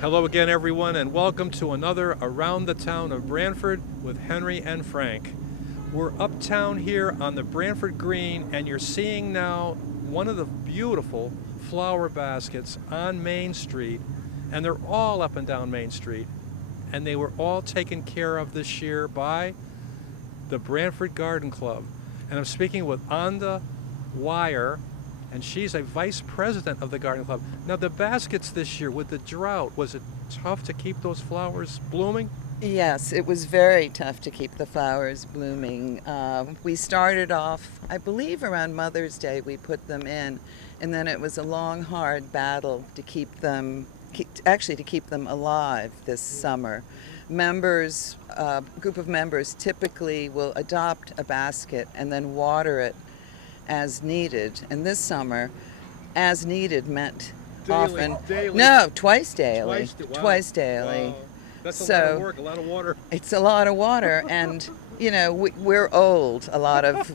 Hello again, everyone, and welcome to another Around the Town of Branford with Henry and Frank. We're uptown here on the Branford Green, and you're seeing now one of the beautiful flower baskets on Main Street, and they're all up and down Main Street, and they were all taken care of this year by the Branford Garden Club. And I'm speaking with Anda Wire, and she's a vice president of the garden club. Now, the baskets this year with the drought, was it tough to keep those flowers blooming? Yes, it was very tough to keep the flowers blooming. We started off, I believe, around Mother's Day. We put them in, and then it was a long, hard battle to actually to keep them alive this summer. Group of members typically will adopt a basket and then water it as needed. And this summer, as needed meant Daily, often, daily. no, twice daily, Wow. twice daily. Wow. That's a lot of So work, a lot of water. it's a lot of water, and we're old. A lot of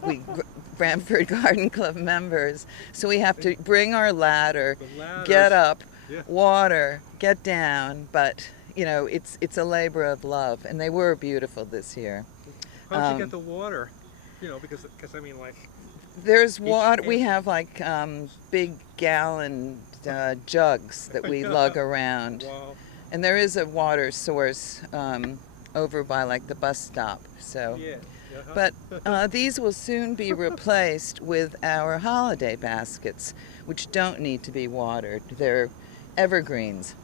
Branford Garden Club members, so we have to bring our ladder, The ladders. get up, Yeah. water, get down. But it's a labor of love, and they were beautiful this year. How'd you get Um, the water? Because I mean, like, there's each water. We ant- have like big gallon jugs that we lug around. wow. And there is a water source over by like the bus stop. So, Yeah. Uh-huh. but these will soon be replaced with our holiday baskets, which don't need to be watered. They're evergreens.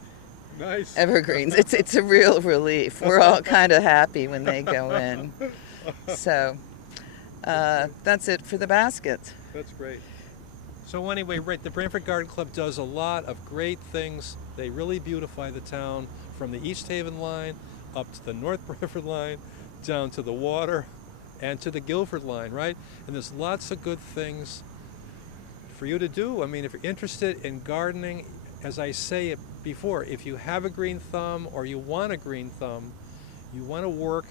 Nice. Evergreens. It's a real relief. We're all kind of happy when they go in. So that's it for the baskets. That's great. So anyway, right, the Branford Garden Club does a lot of great things. They really beautify the town from the East Haven line up to the North Branford line, down to the water, and to the Guilford line, right? And there's lots of good things for you to do. I mean, if you're interested in gardening, as I say it before, if you have a green thumb or you want a green thumb, you want to work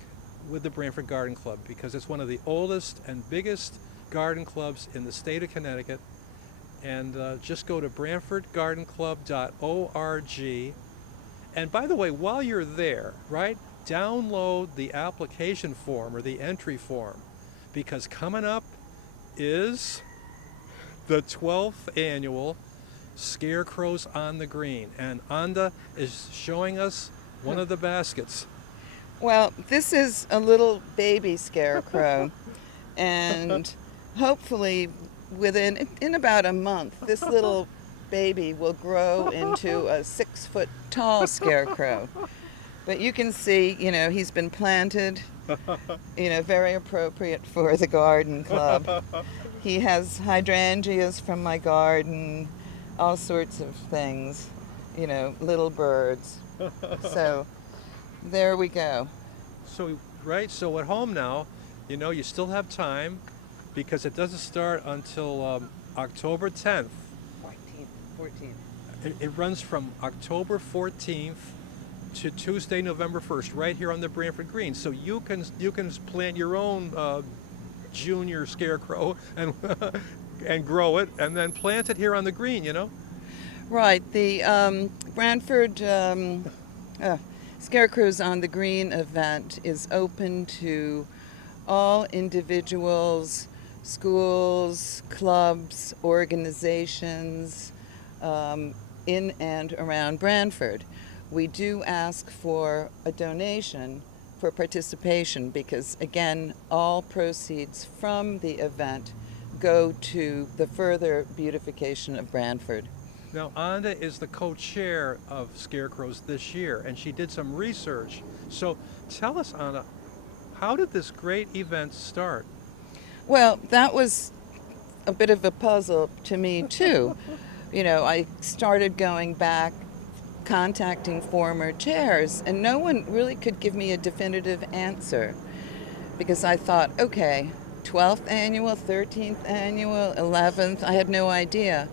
with the Branford Garden Club because it's one of the oldest and biggest garden clubs in the state of Connecticut. And just go to branfordgardenclub.org. And by the way, while you're there, right, download the application form or the entry form because coming up is the 12th annual Scarecrows on the Green. And Anda is showing us one of the baskets. Well, this is a little baby scarecrow, and hopefully in about a month, this little baby will grow into a 6 foot tall scarecrow. But you can see, he's been planted, very appropriate for the garden club. He has hydrangeas from my garden, all sorts of things, little birds. So there we go. So, right, so at home now, you still have time because it doesn't start until October 10th. 14th. It runs from October 14th to Tuesday, November 1st, right here on the Branford Green. So you can plant your own junior scarecrow and and grow it, and then plant it here on the green. Right. The Branford Scarecrows on the Green event is open to all individuals, schools, clubs, organizations in and around Branford. We do ask for a donation for participation because, again, all proceeds from the event go to the further beautification of Branford. Now, Anda is the co-chair of Scarecrows this year, and she did some research. So tell us, Anda, how did this great event start? Well, that was a bit of a puzzle to me, too. I started going back, contacting former chairs, and no one really could give me a definitive answer because I thought, okay, 12th annual, 13th annual, 11th, I had no idea.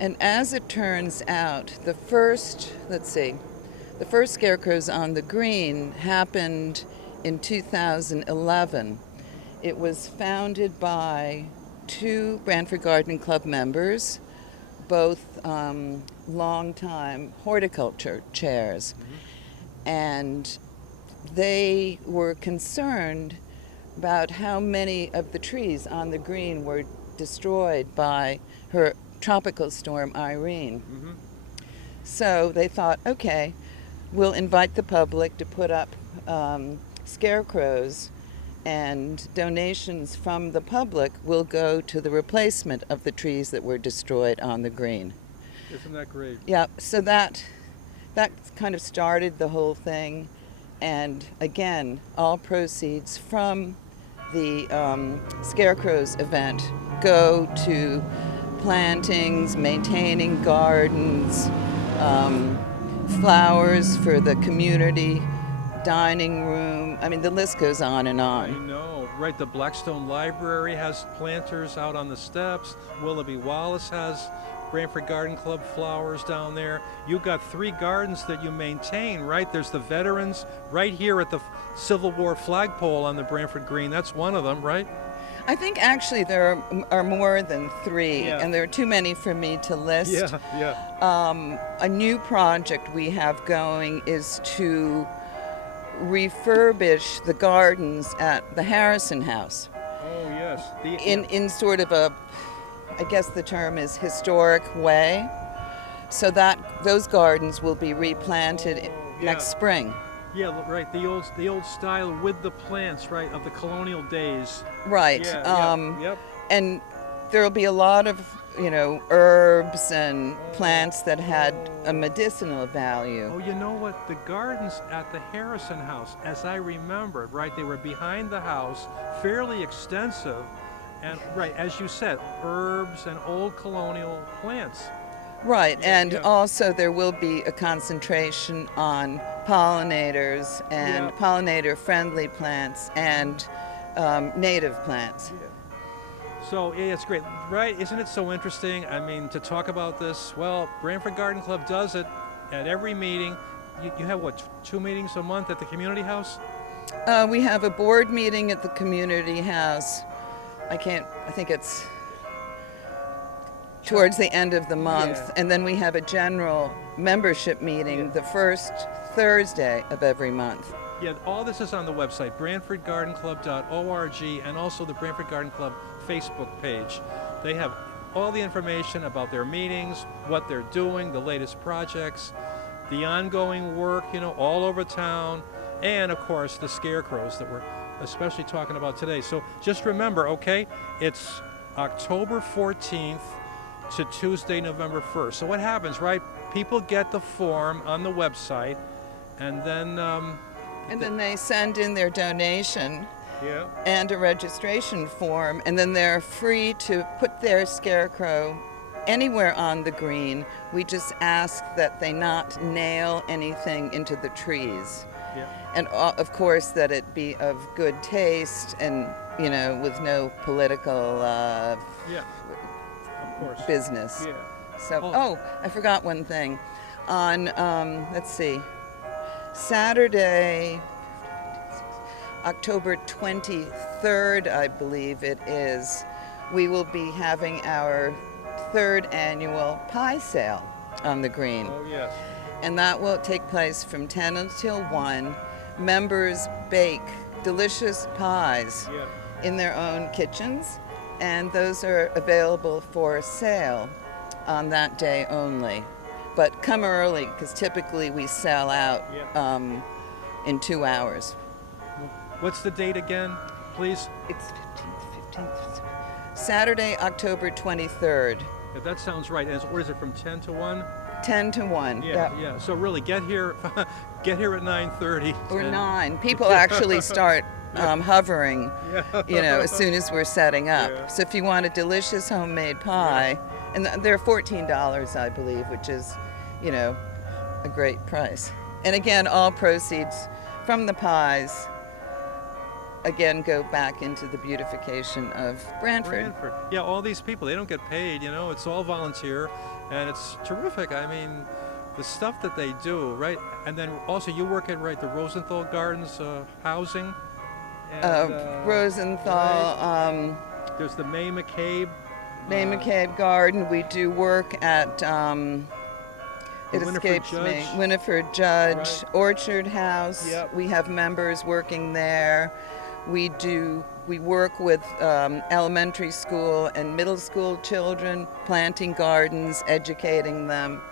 And as it turns out, the first Scarecrows on the Green happened in 2011. It was founded by two Branford Garden Club members, both longtime horticulture chairs, and they were concerned about how many of the trees on the green were destroyed by her tropical storm Irene. Mm-hmm. So they thought, okay, we'll invite the public to put up scarecrows, and donations from the public will go to the replacement of the trees that were destroyed on the green. Isn't that great? Yeah, so that kind of started the whole thing, and again, all proceeds from the Scarecrows event go to plantings, maintaining gardens, flowers for the community dining room. I mean, the list goes on and I on. know, right? The Blackstone Library has planters out on the steps. Willoughby Wallace has Branford Garden Club flowers down there. You've got 3 gardens that you maintain, right? There's the veterans right here at the Civil War flagpole on the Branford Green. That's one of them, right? I think actually there are more than 3, Yeah. and there are too many for me to list. Yeah. A new project we have going is to refurbish the gardens at the Harrison House Oh, yes. in sort of a, I guess the term is historic way, so that those gardens will be replanted yeah. next spring. Yeah, right. The old style with the plants, right, of the colonial days. Right. Yeah, yep. And there'll be a lot of, herbs and plants that had a medicinal value. Oh, you know what? The gardens at the Harrison House, as I remembered, right, they were behind the house, fairly extensive, and right, as you said, herbs and old colonial plants. Right, Yeah, and yeah. also there will be a concentration on pollinators and Yeah. pollinator-friendly plants and native plants. So, yeah, it's great, right? Isn't it so interesting? I mean, to talk about this, well, Branford Garden Club does it at every meeting. You have, what, 2 meetings a month at the community house? We have a board meeting at the community house. I think it's towards the end of the month. Yeah. And then we have a general membership meeting the first Thursday of every month. Yeah, all this is on the website, BranfordGardenClub.org, and also the Branford Garden Club Facebook page. They have all the information about their meetings, what they're doing, the latest projects, the ongoing work, all over town, and of course the scarecrows that we're especially talking about today. So just remember, okay, it's October 14th to Tuesday, November 1st. So what happens, right? People get the form on the website, and then they send in their donation yeah. and a registration form, and then they're free to put their scarecrow anywhere on the green. We just ask that they not nail anything into the trees. Yeah. And of course that it be of good taste and, with no political Yeah, of course. business. Yeah. So, I forgot one thing. On, Saturday, October 23rd, I believe it is, we will be having our 3rd annual pie sale on the green. Oh, yes. And that will take place from 10 until 1. Members bake delicious pies Yeah. in their own kitchens, and those are available for sale on that day only. But come early, because typically we sell out in 2 hours. What's the date again, please? It's 15th. Saturday, October 23rd, If that sounds right. And what is it, from 10 to 1? 10 to 1. Yeah. So really, get here at 9:30. Or and- 9. People actually start hovering, Yeah. as soon as we're setting up. Yeah. So if you want a delicious homemade pie, and they're $14, I believe, which is, a great price. And again, all proceeds from the pies, again, go back into the beautification of Branford. Yeah, all these people, they don't get paid, it's all volunteer, and it's terrific. I mean, the stuff that they do, right? And then also you work at, right, the Rosenthal Gardens housing. And, Rosenthal, there's the May McCabe Bay McCabe Garden. We do work at, The it Winifred escapes Judge. me, Winifred Judge, Right. Orchard House. Yep. We have members working there. We work with elementary school and middle school children, planting gardens, educating them.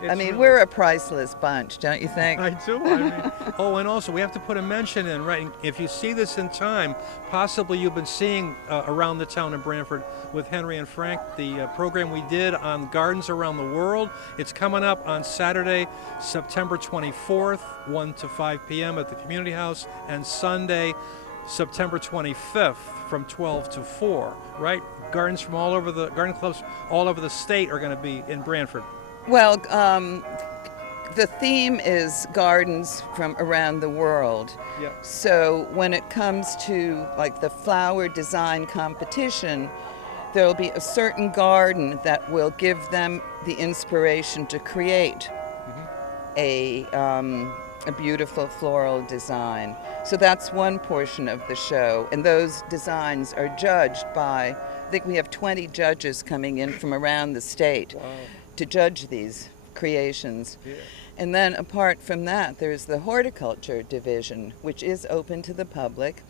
I It's mean, really. we're a priceless bunch, don't you think? I do. I mean, oh, and also we have to put a mention in, right? If you see this in time, possibly you've been seeing around the town of Branford with Henry and Frank the program we did on gardens around the world. It's coming up on Saturday, September 24th, 1 to 5 p.m. at the Community House, and Sunday, September 25th, from 12 to 4. Right? Gardens from all over the garden clubs all over the state are going to be in Branford. Well, the theme is gardens from around the world. Yeah. So when it comes to like the flower design competition, there'll be a certain garden that will give them the inspiration to create a beautiful floral design. So that's one portion of the show, and those designs are judged by, I think we have 20 judges coming in from around the state Wow. to judge these creations. Yeah. And then apart from that, there's the horticulture division, which is open to the public,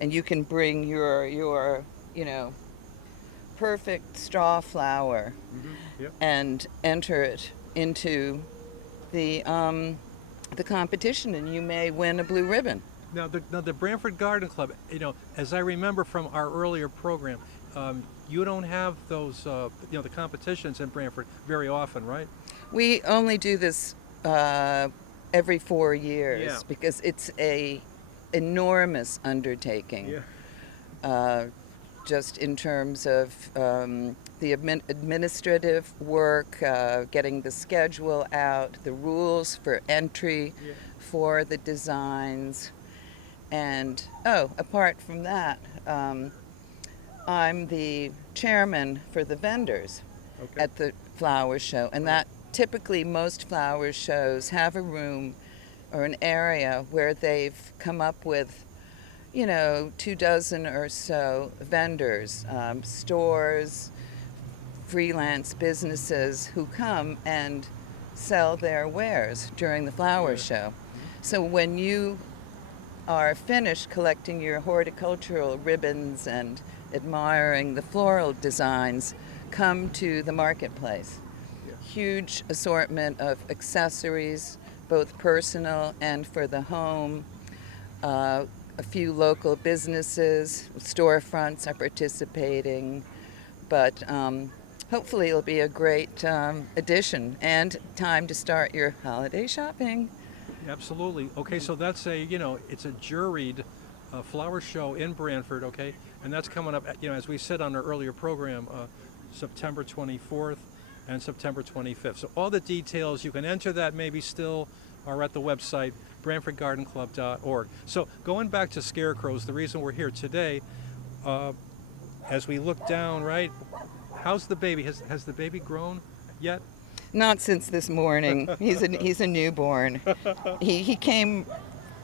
and you can bring your perfect straw flower Yep. and enter it into the competition, and you may win a blue ribbon. Now the Branford Garden Club, as I remember from our earlier program, you don't have those, the competitions in Branford very often, right? We only do this every 4 years Yeah. because it's a enormous undertaking. Yeah. Just in terms of the administrative work, getting the schedule out, the rules for entry Yeah. for the designs. And, apart from that, I'm the chairman for the vendors Okay. at the flower show. And that typically most flower shows have a room or an area where they've come up with 24 or so vendors, stores, freelance businesses who come and sell their wares during the flower show. So when you are finished collecting your horticultural ribbons and admiring the floral designs, come to the marketplace. Yeah. Huge assortment of accessories, both personal and for the home. A few local businesses, storefronts are participating, but hopefully it'll be a great addition and time to start your holiday shopping. Absolutely. Okay, so that's it's a juried flower show in Branford, okay? And that's coming up, as we said on our earlier program, September 24th and September 25th. So all the details, you can enter that maybe still, are at the website, BranfordGardenClub.org. So going back to Scarecrows, the reason we're here today, as we look down, right, how's the baby? Has the baby grown yet? Not since this morning. He's a newborn. He came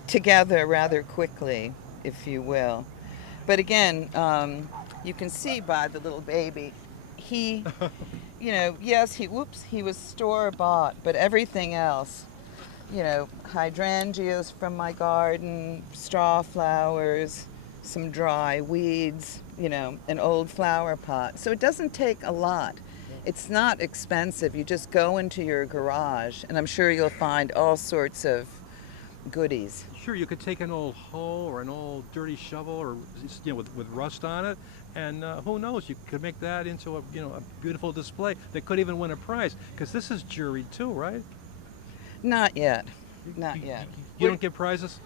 together rather quickly, if you will. But again, you can see by the little baby, he, yes, he was store-bought, but everything else, hydrangeas from my garden, straw flowers, some dry weeds, an old flower pot. So it doesn't take a lot. It's not expensive. You just go into your garage, and I'm sure you'll find all sorts of goodies. Sure, you could take an old hoe or an old dirty shovel, or with rust on it, and who knows? You could make that into a beautiful display that could even win a prize. Because this is juried too, right? Not yet. Not yet. You don't get prizes?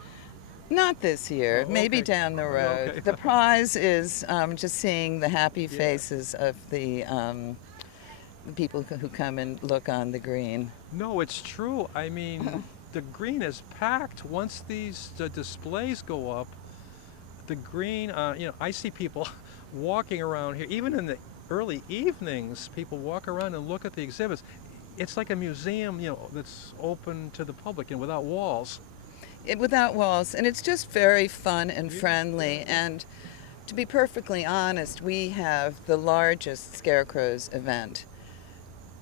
Not this year. Oh, Maybe okay. down the road. Okay. The prize is just seeing the happy Yeah. faces of the people who come and look on the green. No, it's true. I mean, the green is packed. Once these displays go up, the green, I see people walking around here, even in the early evenings, people walk around and look at the exhibits. It's like a museum, that's open to the public and without walls. Without walls, and it's just very fun and Yeah. friendly. And to be perfectly honest, we have the largest Scarecrows event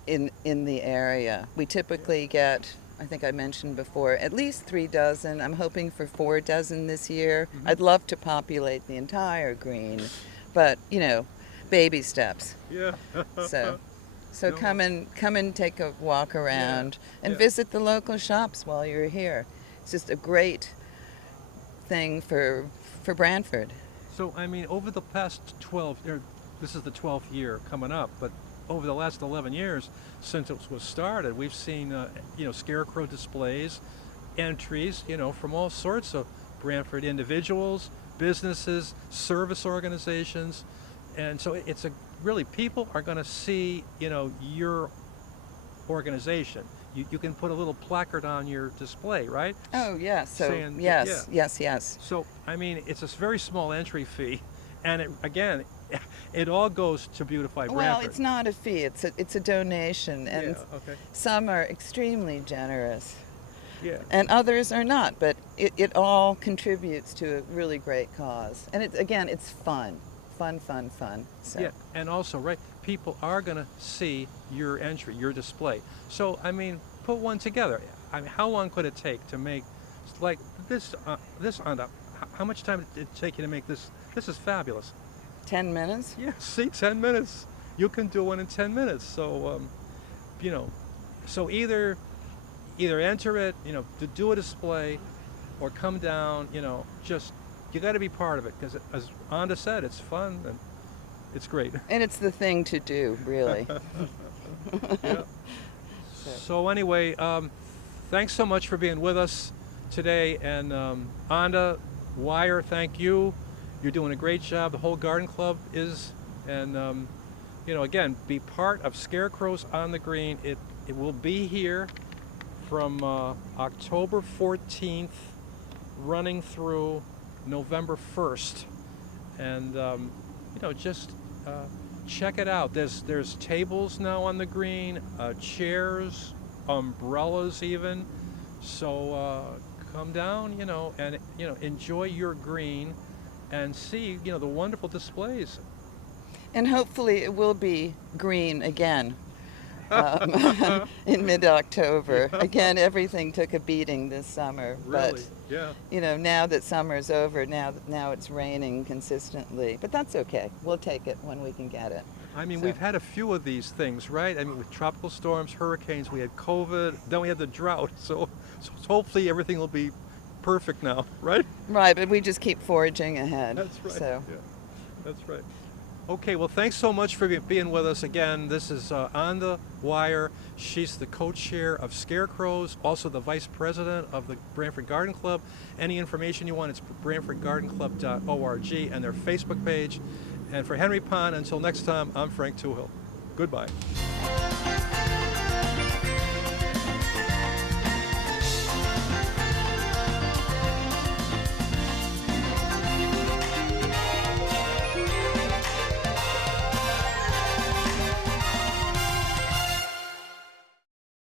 in the area. We typically get, I think I mentioned before, at least 3 dozen. I'm hoping for 4 dozen this year. Mhm. I'd love to populate the entire green, but baby steps. Yeah. So, so No. come and take a walk around and yeah. visit the local shops while you're here. It's just a great thing for Branford. So, I mean, over the past 12, this is the 12th year coming up, but over the last 11 years since it was started, we've seen, scarecrow displays, entries, from all sorts of Branford individuals, businesses, service organizations. And so it's really, people are going to see, your organization. You can put a little placard on your display, right? Oh, yes. So, Saying, yes, yes, yes. So, I mean, it's a very small entry fee, and again, it all goes to beautify Branford. Well, it's not a fee. It's a donation, and Yeah, okay. some are extremely generous, Yeah. and others are not. But it all contributes to a really great cause, and it's fun. So. Yeah, and also, right, people are going to see your entry, your display. So, I mean, put one together. I mean, how long could it take to make, like, this on up? How much time did it take you to make this? This is fabulous. 10 minutes? Yeah, see, 10 minutes. You can do one in 10 minutes. So, so either enter it, to do a display, or come down, just, you got to be part of it, because as Anda said, it's fun and it's great. And it's the thing to do, really. Yeah. So anyway, thanks so much for being with us today, and Anda, Wire, thank you. You're doing a great job. The whole garden club is, and again, be part of Scarecrows on the Green. It will be here from October 14th, running through November 1st, and just check it out. There's tables now on the green, chairs, umbrellas even. So come down, and enjoy your green, and see the wonderful displays. And hopefully it will be green again. In mid-October. Again, everything took a beating this summer. Really? Yeah. But, now that summer's over, now it's raining consistently. But that's okay. We'll take it when we can get it. I mean, So- we've had a few of these things, right? I mean, with tropical storms, hurricanes, we had COVID, then we had the drought. So hopefully everything will be perfect now, right? Right, but we just keep foraging ahead. That's right. So. Yeah, that's right. Okay, well, thanks so much for being with us again. This is Anda Wire. She's the co-chair of Scarecrows, also the vice president of the Branford Garden Club. Any information you want, it's branfordgardenclub.org and their Facebook page. And for Henry Pond, until next time, I'm Frank Tuhill. Goodbye.